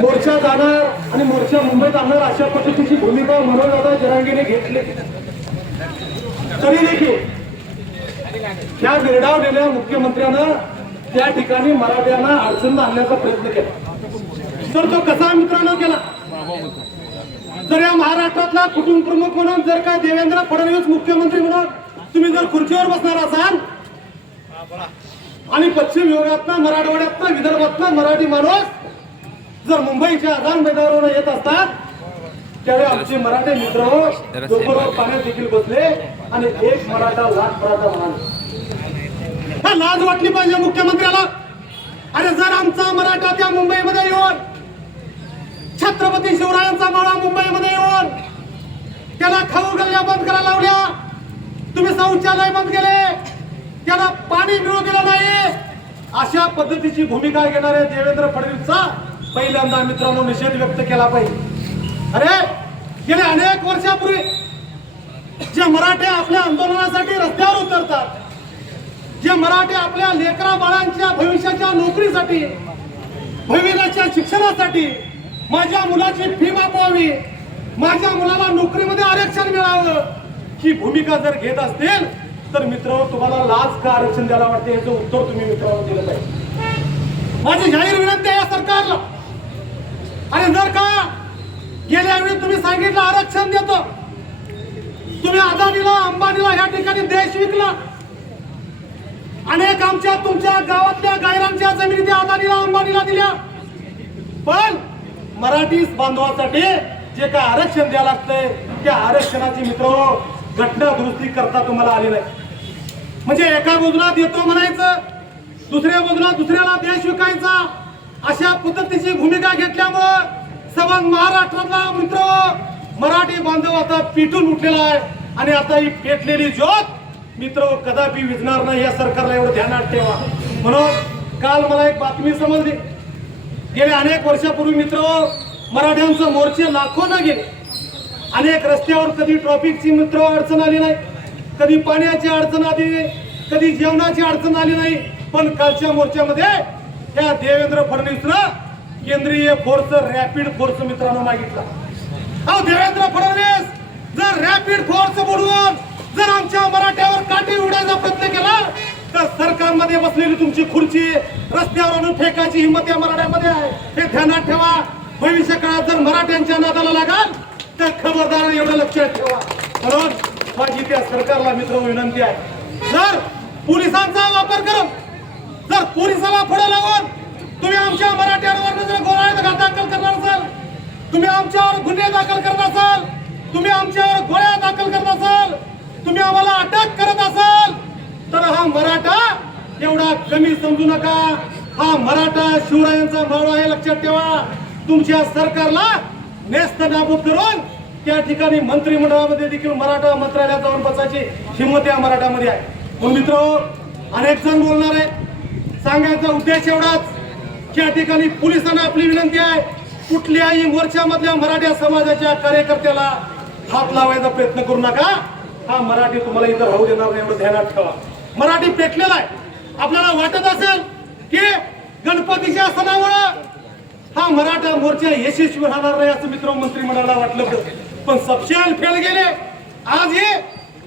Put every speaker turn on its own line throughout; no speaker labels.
मोर्चा जाणार आणि मोर्चा मुंबईत आणणार अशा पद्धतीची भूमिका मनोजदादा जरांगीने घेतली. तरी देखील त्या दिल्या मुख्यमंत्र्यानं त्या ठिकाणी मराठ्यांना अडचण आणण्याचा प्रयत्न केला. तर तो कसा मित्रांनो केला? जर या महाराष्ट्रातला कुटुंब प्रमुख म्हणून जर का देवेंद्र फडणवीस मुख्यमंत्री म्हणून तुम्ही जर खुर्चीवर बसणार असाल आणि पश्चिम विभागातनं मराठवाड्यातनं विदर्भातनं मराठी माणूस जर मुंबईच्या आझाद मैदानावर येत असतात त्यावेळी आमचे मराठी मित्र डोंगरावर पाण्यात देखील बसले आणि एक मराठा लाख मराठा म्हणाले. लाज वाटली पाहिजे मुख्यमंत्र्याला. अरे जर आमचा मराठा त्या मुंबईमध्ये येऊन छत्रपती शिवरायांचा माळा मुंबईमध्ये येऊन त्याला खाऊ गल्ल्या बंद करायला लावल्या तुम्ही शौचालय बंद केले. त्यांना पाणी मिळू दिलं नाही. अशा पद्धतीची भूमिका घेणाऱ्या देवेंद्र फडणवीसचा पहिल्यांदा मित्रांनो निषेध व्यक्त केला पाहिजे. अरे गेले अनेक वर्षापूर्वी जे मराठे आपल्या आंदोलनासाठी रस्त्यावर उतरतात जे मराठे आपल्या लेकरा बाळांच्या भविष्याच्या नोकरीसाठी भविष्याच्या शिक्षणासाठी माझ्या मुलाची फी मागवावी माझ्या मुलाला नोकरीमध्ये आरक्षण मिळावं ही भूमिका जर घेत असतील तर मित्र तुम्हाला लाच का आरक्षण द्यायला वाटते याचं उत्तर तुम्ही मित्रांनो दिलं पाहिजे. माझी जाहीर विनंती आहे या सरकारला. आणि जर का गेल्या वेळी तुम्ही सांगितलं आरक्षण देतो तुम्ही अदानीला अंबानीला या ठिकाणी देश विकला. अनेक आमच्या तुमच्या गावातल्या गायरांच्या जमिनी त्या अदानीला अंबानीला दिल्या. पण मराठी बांधवासाठी जे काय आरक्षण द्यावं लागतंय त्या आरक्षणाची मित्र घटना दुरुस्ती करता तुम्हाला आली नाही म्हणजे एका बाजूला देतो म्हणायचं दुसऱ्या बाजूला दुसऱ्याला देश विकायचा अशा पद्धतीची भूमिका घेतल्यामुळं सबंध महाराष्ट्रातला मित्र मराठी बांधव आता पिटून उठलेला आहे. आणि आता ही पेटलेली ज्योत मित्र कदापि विजणार नाही या सरकारला एवढं ध्यानात ठेवा. म्हणून काल मला एक बातमी समजली. गेल्या अनेक वर्षापूर्वी मित्र मराठ्यांचं मोर्चे लाखो गेले. अनेक रस्त्यावर कधी ट्रॉफिकची मित्र अडचण आली नाही कधी पाण्याची अडचण आली कधी जेवणाची अडचण आली नाही. पण कालच्या मोर्चामध्ये त्या देवेंद्र फडणवीसनं केंद्रीय फोर्स रॅपिड फोर्स मित्रांनो मागितला. अहो देवेंद्र फडणवीस जर रॅपिड फोर्स बुडवून जर आमच्या मराठ्यावर काठी उडायचा प्रयत्न केला तर सरकारमध्ये बसलेली तुमची खुर्ची रस्त्यावर आणून फेकायची हिंमत या मराठ्यामध्ये आहे. हे ध्यानात ठेवा. भविष्य काळात जर मराठ्यांच्या नादाला लागाल तर खबरदार एवढं लक्षात ठेवा. म्हणून माझी त्या सरकारला मित्र विनंती आहे. जर पोलिसांचा वापर करून जर पोलिसाला पुढे लावून तुम्ही आमच्या मराठ्यांवर जर गोळ्या दाखल करणार असाल तुम्ही आमच्यावर गुन्हे दाखल करत असाल तुम्ही आमच्यावर गोळ्या दाखल करत असाल तुम्ही आम्हाला अटक करत असाल तर हा मराठा एवढा कमी समजू नका. हा मराठा शिवरायांचा मावळा आहे लक्षात ठेवा. तुमच्या सरकारला नेस्त नाबूद करून त्या ठिकाणी मंत्रिमंडळामध्ये देखील मराठा मंत्रालयात जाऊन बसायची हिंमत या मराठामध्ये आहे. मग मित्र अनेक जण बोलणार आहे सांगायचा उद्देश एवढाच त्या ठिकाणी पोलिसांना आपली विनंती आहे कुठल्याही मोर्चामधल्या मराठा समाजाच्या कार्यकर्त्याला हात लावायचा प्रयत्न करू नका. हा मराठी तुम्हाला इथं राहू देणार नाही एवढं ध्यानात ठेवा. मराठी पेटलेला आहे. आपल्याला वाटत असेल की गणपतीच्या सणामुळं हा मराठा मोर्चा यशस्वी राहणार नाही असं मित्र मंत्रिमंडळाला वाटलं पण सबशाल फेल गेले. आज हे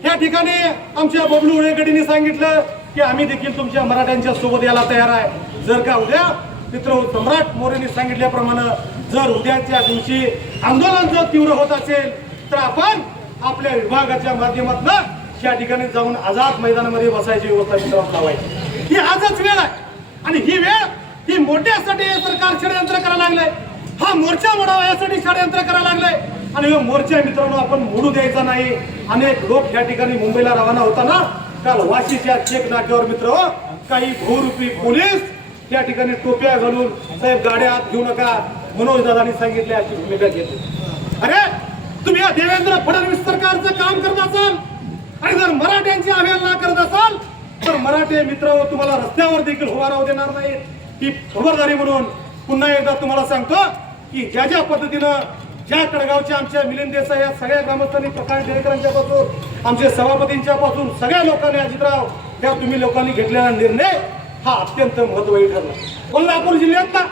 या ठिकाणी आमच्या बबलू उळेगडीने सांगितलं की आम्ही देखील तुमच्या मराठ्यांच्या सोबत यायला तयार आहे. जर का उद्या मित्र सम्राट मोरेने सांगितल्याप्रमाणे जर उद्याच्या दिवशी आंदोलन जर तीव्र होत असेल तर आपण आपल्या विभागाच्या माध्यमातून या ठिकाणी जाऊन आझाद मैदानामध्ये बसायची व्यवस्था मित्रांना लावायची. ही आजच वेळ आहे. मोठ्यासाठी हे सरकार षडयंत्र करायला लागलंय. हा मोर्चा मोडावा यासाठी षडयंत्र करायला लागलंय. आणि हा मोर्चा मित्रांनो आपण मोडू द्यायचा नाही. अनेक लोक या ठिकाणी मुंबईला रवाना होताना काल वाशीच्या चेक नाक्यावर मित्र काही बहुरूपी पोलीस त्या ठिकाणी टोप्या घालून साहेब गाड्या आत घेऊ नका. मनोज दादानी सांगितले अशी भूमिका घेतली. अरे तुम्ही या देवेंद्र फडणवीस सरकारचं काम करत असाल? आणि जर मराठ्यांची अवहेलना करत असाल तर मराठे मित्र तुम्हाला रस्त्यावर देखील उभा देणार नाही ही खबरदारी म्हणून पुन्हा एकदा तुम्हाला सांगतो की ज्या ज्या पद्धतीनं ज्या कडगावच्या आमच्या मिलिंद देसाई या सगळ्या ग्रामस्थांनी प्रकाश डेरेकरांच्या पासून आमच्या सभापतींच्या पासून सगळ्या लोकांनी अजितराव त्या तुम्ही लोकांनी घेतलेला निर्णय हा अत्यंत महत्वाची ठरला. कोल्हापूर जिल्ह्यातला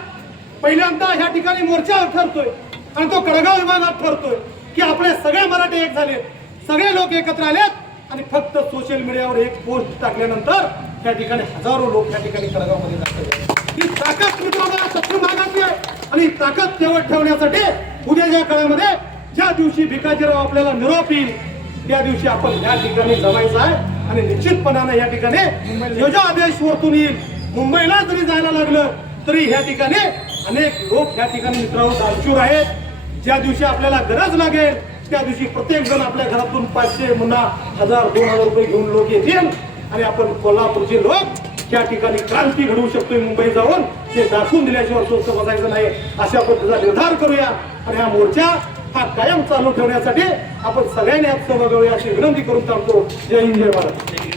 पहिल्यांदा ह्या ठिकाणी मोर्चा ठरतोय आणि तो कडगाव विभागात ठरतोय की आपले सगळे मराठी एक झाले सगळे लोक एकत्र आलेत आणि फक्त सोशल मीडियावर एक पोस्ट टाकल्यानंतर त्या ठिकाणी हजारो लोक त्या ठिकाणी कडगावमध्ये दाखल ही ताकद मित्रांनो शत्रू भागातली आहे. आणि ताकद तेवढ ठेवण्यासाठी उद्याच्या काळामध्ये ज्या दिवशी भिकाजीराव आपल्याला निरोप येईल त्या दिवशी आपण या ठिकाणी जमायचं आहे. आणि निश्चितपणाने या ठिकाणी योजा आदेश वरतून येईल. मुंबईला जरी जायला लागलं तरी ह्या ठिकाणी अनेक लोक या ठिकाणी मित्रांनो दानशूर आहेत. ज्या दिवशी आपल्याला गरज लागेल त्या दिवशी प्रत्येक जण आपल्या घरातून पाचशे मुन्हा हजार दोन हजार रुपये घेऊन लोक येतील. आणि आपण कोल्हापूरचे लोक त्या ठिकाणी क्रांती घडवू शकतोय मुंबई जाऊन. ते दाखवून दिल्याशिवाय स्वस्त बसायचं नाही. अशा पद्धतीचा निर्धार करूया. आणि हा मोर्चा हा कायम चालू ठेवण्यासाठी आपण सगळ्यांनी यात सहभाग घेऊया. अशी विनंती करून थांबतो. जय हिंद जय भारत.